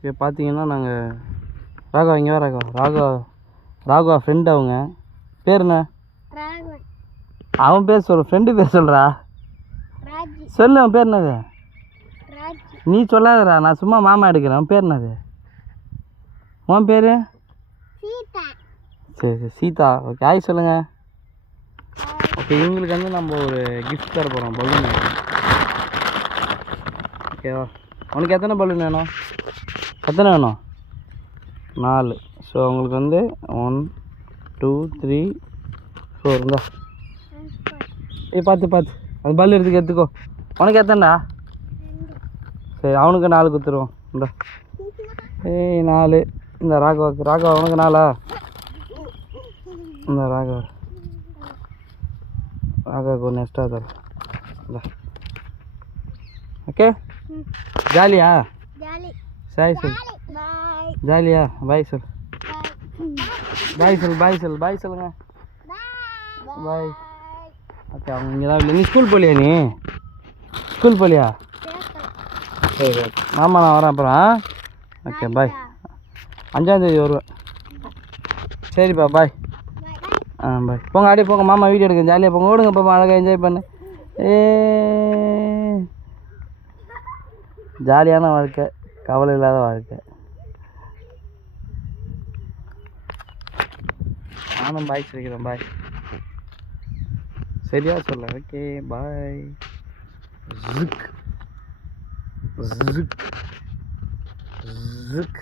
Okay பார்த்தீங்கன்னா நாங்கள் ராகவா இங்கே வா ராகவா ஃப்ரெண்டு அவங்க பேர் என்ன? அவன் பேர் சொல்லு, ஃப்ரெண்டு பேர் சொல்கிறா. சொல்லு அவன் பேர் என்னது? நீ சொல்லாதடா, நான் சும்மா மாமா எடுக்கிறேன். அவன் பேர் என்னது? உன் பேர்? சரி சரி சீதா. ஓகே ஹாய் சொல்லுங்கள். ஓகே இவங்களுக்கு வந்து நம்ம ஒரு கிஃப்ட் தர போகிறோம், பலூன். ஓகேவா? உனக்கு எத்தனை பலூன் வேணும்? எத்தனை வேணும்? 4. ஸோ உங்களுக்கு வந்து 1 2 3 4 இருந்தா பார்த்து அந்த பல்லு எடுத்துக்கோ. உனக்கு எத்தனைடா? சரி அவனுக்கு 4 கொடுத்துருவோம். இந்த 4. இந்த ராகவா உனக்கு 4. இந்த ராகவாவுக்கு ஒன்று எக்ஸ்ட்ரா தரேன். இந்த ஓகே ஜாலியா? சாய் சொல். ஜாலியா? பாய் சொல். பாய் சொல்லுங்க. பாய். ஓகே அவங்க இங்கே தான் இல்லை. நீ ஸ்கூல் போகலையா? நீ ஸ்கூல் போகலையா? சரி மாமா நான் வரேன் அப்புறம். Okay bye. 5ஆம் தேதி வருவேன். சரிப்பா பாய். பாய். போங்க அப்படியே போங்க, மாமா வீடியோ எடுக்க. ஜாலியாக போங்க, ஓடுங்க பாப்பா, அழகாக என்ஜாய் பண்ணு. ஜாலியான வாழ்க்கை, கவலை இல்லாத வாழ்க்கை. நானும் பாய் சொல்லிக்கிறேன். பாய். சரியா சொல்ல. Okay bye. ஜுக்